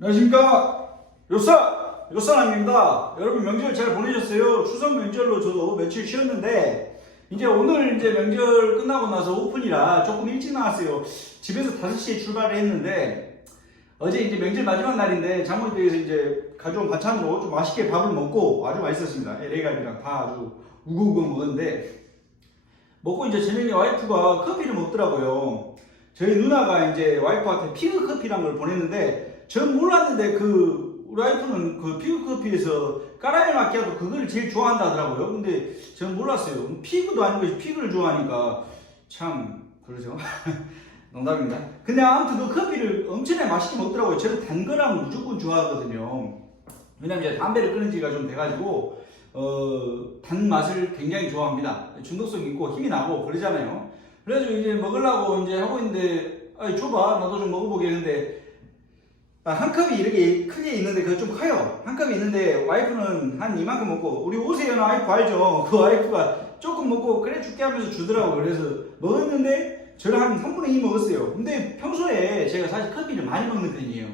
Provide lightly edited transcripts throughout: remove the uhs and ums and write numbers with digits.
안녕하십니까. 요사남입니다. 여러분 명절 잘 보내셨어요? 추석 명절로 저도 며칠 쉬었는데 이제 오늘 이제 명절 끝나고 나서 오픈이라 조금 일찍 나왔어요. 집에서 5시에 출발을 했는데 어제 이제 명절 마지막 날인데 장모님께서 이제 가져온 반찬으로 좀 맛있게 밥을 먹고 아주 맛있었습니다. LA갈비랑 다 아주 우거우거 먹었는데 먹고 이제 저녁에 와이프가 커피를 먹더라고요. 저희 누나가 이제 와이프한테 피그 커피란 걸 보냈는데 전 몰랐는데 우리 와이프는 그 피그 커피에서 까라멜 마키아토 그거를 제일 좋아한다 하더라고요. 근데 전 몰랐어요. 피그도 아니고 피그를 좋아하니까 참 그러죠. 농담입니다. 근데 아무튼 그 커피를 엄청나게 맛있게 먹더라고요. 저는 단 거랑 무조건 좋아하거든요. 왜냐면 이제 담배를 끊은 지가 좀 돼가지고 단 맛을 굉장히 좋아합니다. 중독성 있고 힘이 나고 그러잖아요. 그래가지고 이제 먹으려고 이제 하고 있는데 줘봐 나도 좀 먹어보게 했는데 한 컵이 이렇게 크게 있는데 그거 좀 커요. 한 컵이 있는데 와이프는 한 이만큼 먹고 우리 오세연 와이프 알죠? 그 와이프가 조금 먹고 그래 줄게 하면서 주더라고요. 그래서 먹었는데 저는 한 3분의 2 먹었어요. 근데 평소에 제가 사실 커피를 많이 먹는 편이에요.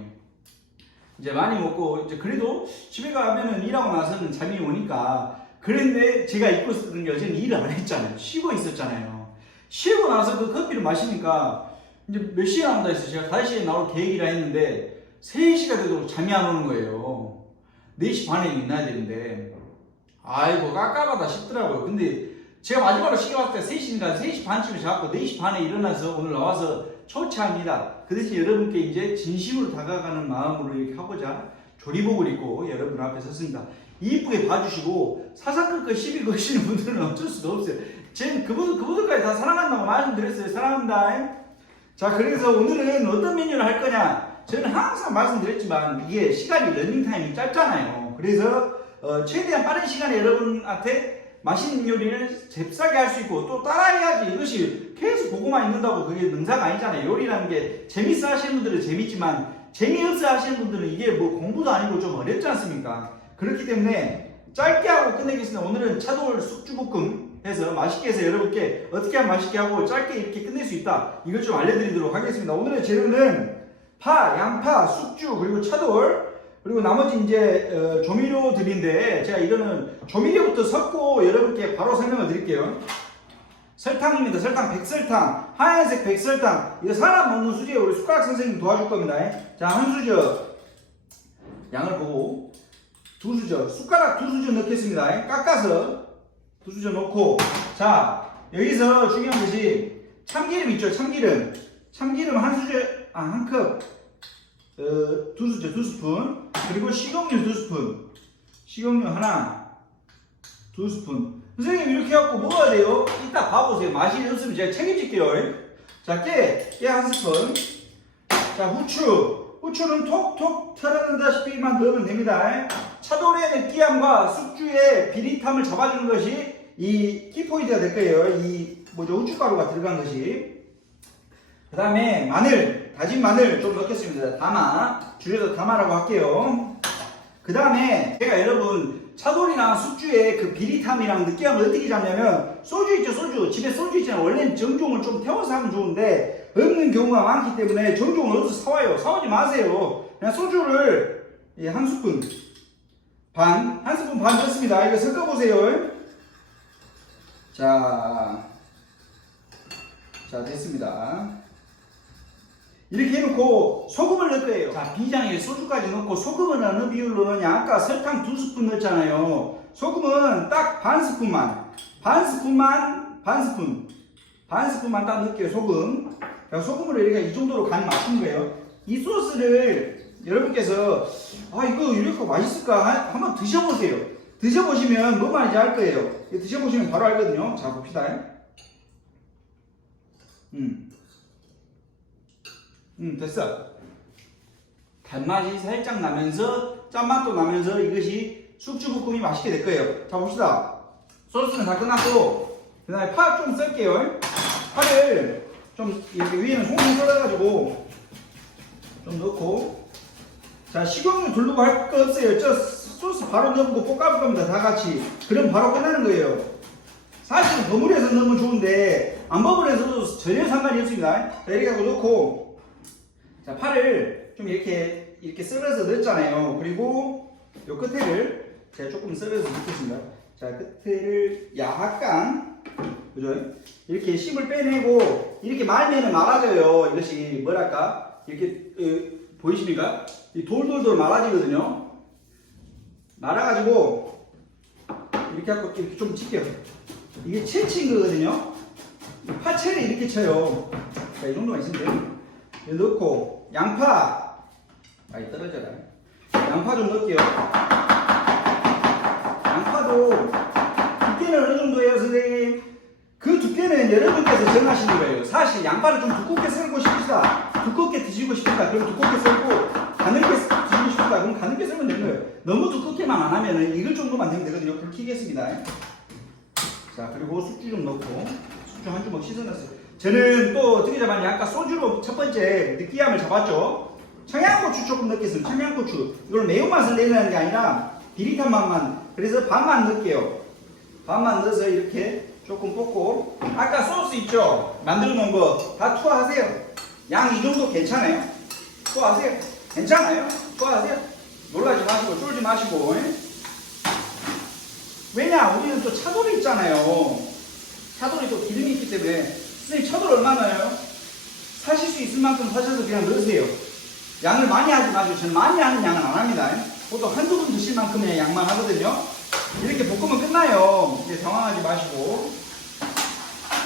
이제 많이 먹고 이제 그래도 집에 가면은 일하고 나서는 잠이 오니까 그런데 제가 잊고 있었던 게 어제는 일을 안 했잖아요. 쉬고 있었잖아요. 쉬고 나서 그 커피를 마시니까 이제 몇 시에 나온다 했어요. 제가 5시에 나올 계획이라 했는데 3시가 돼도 잠이 안 오는 거예요. 4시 반에 일어나야 되는데 아이고 깝깝하다 싶더라고요. 근데 제가 마지막으로 시계 봤을 때 3시니까 3시 반쯤에 자고 4시 반에 일어나서 오늘 나와서 초췌합니다. 그 대신 여러분께 이제 진심으로 다가가는 마음으로 이렇게 하고자 조리복을 입고 여러분 앞에 섰습니다. 이쁘게 봐주시고 사사건건 시비 거시는 분들은 어쩔 수도 없어요. 저는 그분들까지 다 사랑한다고 말씀드렸어요. 사랑합니다. 자, 그래서 오늘은 어떤 메뉴를 할 거냐? 저는 항상 말씀드렸지만 이게 시간이 러닝타임이 짧잖아요. 그래서 최대한 빠른 시간에 여러분한테 맛있는 요리를 잽싸게 할 수 있고 또 따라해야지 이것이 계속 보고만 있는다고 그게 능사가 아니잖아요. 요리라는 게 재밌어 하시는 분들은 재밌지만 재미없어 하시는 분들은 이게 뭐 공부도 아니고 좀 어렵지 않습니까? 그렇기 때문에 짧게 하고 끝내겠습니다. 오늘은 차돌 숙주볶음 해서 맛있게 해서 여러분께 어떻게 하면 맛있게 하고 짧게 이렇게 끝낼 수 있다. 이걸 좀 알려드리도록 하겠습니다. 오늘의 재료는 파, 양파, 숙주, 그리고 차돌, 그리고 나머지 이제 조미료들인데 제가 이거는 조미료부터 섞고 여러분께 바로 설명을 드릴게요. 설탕입니다. 설탕, 백설탕, 하얀색 백설탕. 이거 사람 먹는 수제예요. 우리 숟가락 선생님 도와줄 겁니다. 자, 한 수저 양을 보고 2수저, 숟가락 2수저 넣겠습니다. 깎아서 2수저 넣고, 자, 여기서 중요한 것이 참기름 있죠. 참기름 한 컵, 2수저 2스푼, 그리고 식용유 2스푼, 식용유 하나 2스푼. 선생님 이렇게 해갖고 먹어야 돼요. 이따 봐보세요. 맛이 없으면 제가 책임질게요. 자, 깨 한 스푼. 자, 후추는 톡톡 털어낸다시피만 넣으면 됩니다. 차돌의 느끼함과 숙주의 비릿함을 잡아주는 것이 이 키포인트가 될 거예요. 이 후춧가루가 들어간 것이. 그 다음에 다진 마늘 좀 넣겠습니다. 줄여서 다마라고 할게요. 그 다음에 제가 여러분 차돌이나 숙주의 그 비릿함이랑 느끼함을 어떻게 잡냐면 소주 있죠. 소주 집에 소주 있잖아요. 원래는 정종을 좀 태워서 하면 좋은데 없는 경우가 많기 때문에 정종을 어디서 사와요. 사오지 마세요. 그냥 소주를 한 스푼 반 넣습니다. 이거 섞어보세요. 자 됐습니다. 이렇게 해놓고 소금을 넣을 거예요. 자, 비장에 소주까지 넣고 소금을 어느 비율로 넣냐? 아까 설탕 2스푼 넣었잖아요. 소금은 딱 반 스푼만 딱 넣을게요. 소금. 자, 소금으로 이렇게 이 정도로 간 맞춘 거예요. 이 소스를 여러분께서 이거 이렇게 맛있을까? 한번 드셔보세요. 드셔보시면 뭐 말인지 알 거예요. 드셔보시면 바로 알거든요. 자, 봅시다. 됐어. 단맛이 살짝 나면서 짠맛도 나면서 이것이 숙주볶음이 맛있게 될 거예요. 자, 봅시다. 소스는 다 끝났고 그 다음에 파 좀 썰게요. 파를 좀 이렇게 위에는 송송 썰어가지고 좀 넣고, 자, 식용유 두르고 할 거 없어요. 저 소스 바로 넣고 볶아볼 겁니다. 다 같이. 그럼 바로 끝나는 거예요. 사실 버무려서 넣으면 좋은데 안 버무려서도 전혀 상관이 없습니다. 자, 이렇게 하고 넣고, 자, 파를 좀 이렇게 이렇게 썰어서 넣었잖아요. 그리고 요 끝에를 제가 조금 썰어서 넣겠습니다. 자, 끝에를 약간, 그죠? 이렇게 심을 빼내고 이렇게 말면은 말아져요. 이것이 뭐랄까? 이렇게 보이십니까? 이 돌돌돌 말아지거든요. 말아가지고 이렇게 하고 이렇게 좀 칠게요. 이게 채친 거거든요. 파채를 이렇게 쳐요. 자, 이 정도만 있으면 돼요. 넣고 양파, 아이 떨어져라. 양파 좀 넣을게요. 양파도 두께는 어느 정도예요, 선생님? 그 두께는 여러분께서 정하시는 거예요. 사실 양파를 좀 두껍게 썰고 싶으시다, 두껍게 드시고 싶다, 그럼 두껍게 썰고 가늘게 드시고 싶다, 그럼 가늘게 썰면 되는 거예요. 너무 두껍게만 안 하면은 익을 정도만 되면 되거든요. 불 켜겠습니다. 자, 그리고 숙주 좀 넣고, 숙주 한 주먹 씻어놨어요. 저는 또 어떻게 잡았냐, 아까 소주로 첫 번째 느끼함을 잡았죠. 청양고추 조금 넣겠습니다. 청양고추, 이걸 매운맛을 내는 게 아니라 비릿한 맛만, 그래서 반만 넣을게요. 반만 넣어서 이렇게 조금 볶고, 아까 소스 있죠? 만들어 놓은 거 다 투하하세요. 양 이 정도 괜찮아요? 투하하세요. 괜찮아요? 투하하세요. 놀라지 마시고 쫄지 마시고. 왜냐? 우리는 또 차돌이 있잖아요. 차돌이 또 기름이 있기 때문에. 선생님, 차돌 얼마나요? 사실 수 있을 만큼 사셔서 그냥 넣으세요. 양을 많이 하지 마시고. 저는 많이 하는 양은 안 합니다. 보통 한두 분 드실 만큼의 양만 하거든요. 이렇게 볶으면 끝나요. 이제 당황하지 마시고.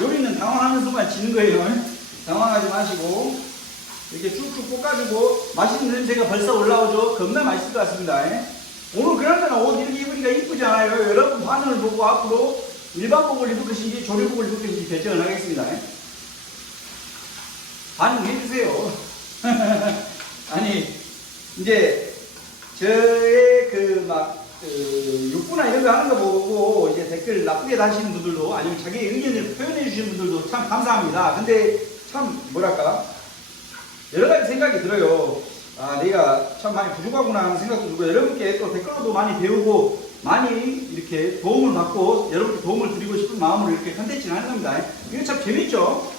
요리는 당황하는 순간 지는 거예요. 당황하지 마시고 이렇게 쭉쭉 볶아주고. 맛있는 냄새가 벌써 올라오죠. 겁나 맛있을 것 같습니다. 오늘 그나저나 옷 이렇게 입으니까 이쁘지 않아요? 여러분 반응을 보고 앞으로 일반복을 입을 것인지 조리복을 입을 것인지 결정을 하겠습니다. 반응해주세요. 아니, 이제 저의 욕구나 이런 거 하는 거 보고 이제 댓글 나쁘게 다시는 분들도, 아니면 자기 의견을 표현해 주시는 분들도 참 감사합니다. 근데 참 뭐랄까, 여러 가지 생각이 들어요. 아, 내가 참 많이 부족하구나 하는 생각도 들고, 여러분께 또 댓글로도 많이 배우고 많이 이렇게 도움을 받고 여러분께 도움을 드리고 싶은 마음으로 이렇게 컨텐츠를 하는 겁니다. 이거 참 재밌죠?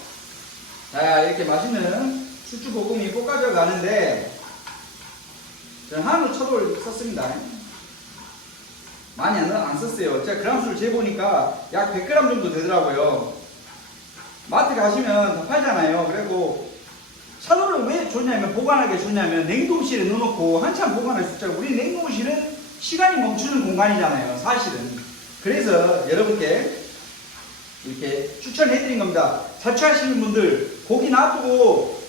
자, 이렇게 맛있는 숙주볶음이 볶아져 가는데, 저는 한우 차돌 썼습니다. 많이 안 썼어요. 제가 그람수를 재보니까 약 100g 정도 되더라고요. 마트 가시면 다 팔잖아요. 그리고 차돌은 왜 좋냐면, 보관하기 좋냐면 냉동실에 넣어놓고 한참 보관할 수 있잖아요. 우리 냉동실은 시간이 멈추는 공간이잖아요, 사실은. 그래서 여러분께 이렇게 추천해드린 겁니다. 자취하시는 분들 고기 놔두고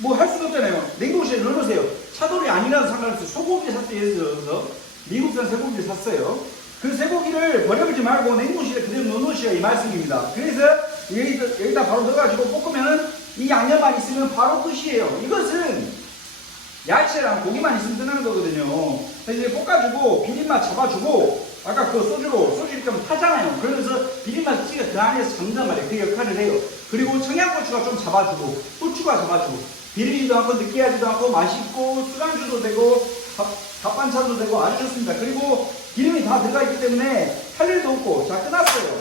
뭐 할 수가 없잖아요. 냉동실에 넣어놓으세요. 차돌이 아니라도 상관없어요. 소고기 샀어요. 예를 들어서 미국산 쇠고기를 샀어요. 그 쇠고기를 버려버리지 말고 냉동실에 그대로 넣어놓으시라, 이 말씀입니다. 그래서 여기다 바로 넣어가지고 볶으면은 이 양념만 있으면 바로 끝이에요. 이것은 야채랑 고기만 있으면 끝나는 거거든요. 그래서 이제 볶아주고 비린맛 잡아주고, 아까 그 소주 이렇게 하면 타잖아요. 그러면서 비린맛 찌가 그 안에서 잡는단 말이에요. 그 역할을 해요. 그리고 청양고추가 좀 잡아주고, 후추가 잡아주고, 비리지도 않고 느끼하지도 않고 맛있고, 술안주도 되고 밥반찬도 되고 아주 좋습니다. 그리고 기름이 다 들어가 있기 때문에 할 일도 없고. 자, 끝났어요.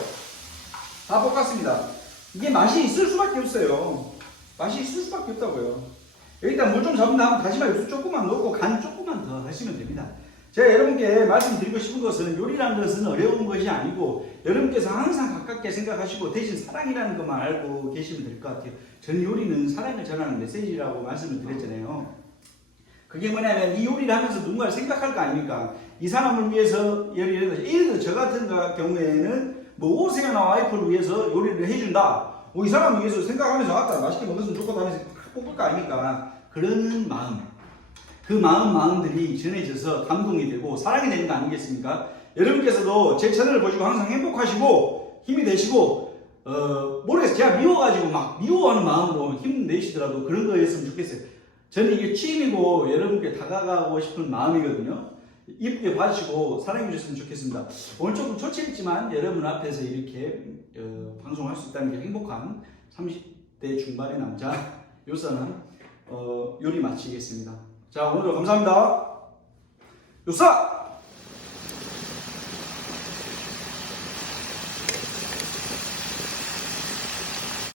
다 볶았습니다. 이게 맛이 있을 수밖에 없어요. 맛이 있을 수밖에 없다고요. 일단 물 좀 잡은 다음 다시마 육수 조금만 넣고 간 조금만 더 하시면 됩니다. 제가 여러분께 말씀드리고 싶은 것은, 요리라는 것은 어려운 것이 아니고 여러분께서 항상 가깝게 생각하시고 대신 사랑이라는 것만 알고 계시면 될 것 같아요. 저는 요리는 사랑을 전하는 메시지라고 말씀을 드렸잖아요. 그게 뭐냐면, 이 요리를 하면서 누군가를 생각할 거 아닙니까? 이 사람을 위해서, 예를 들어 저 같은 경우에는 뭐 오세훈아 와이프를 위해서 요리를 해준다, 이 사람을 위해서 생각하면서 아까 맛있게 먹었으면 좋겠다 하면서 뽑을 거 아닙니까? 그런 마음, 그 마음들이 전해져서 감동이 되고 사랑이 되는 거 아니겠습니까? 여러분께서도 제 채널을 보시고 항상 행복하시고 힘이 되시고, 모르겠어요. 제가 미워가지고 막 미워하는 마음으로 힘내시더라도 그런 거였으면 좋겠어요. 저는 이게 취미고 여러분께 다가가고 싶은 마음이거든요. 이쁘게 봐주시고 사랑해 주셨으면 좋겠습니다. 오늘 조금 초췌했지만 여러분 앞에서 이렇게 방송할 수 있다는 게 행복한 30대 중반의 남자 요사는 요리 마치겠습니다. 자, 오늘도 감사합니다. 요사!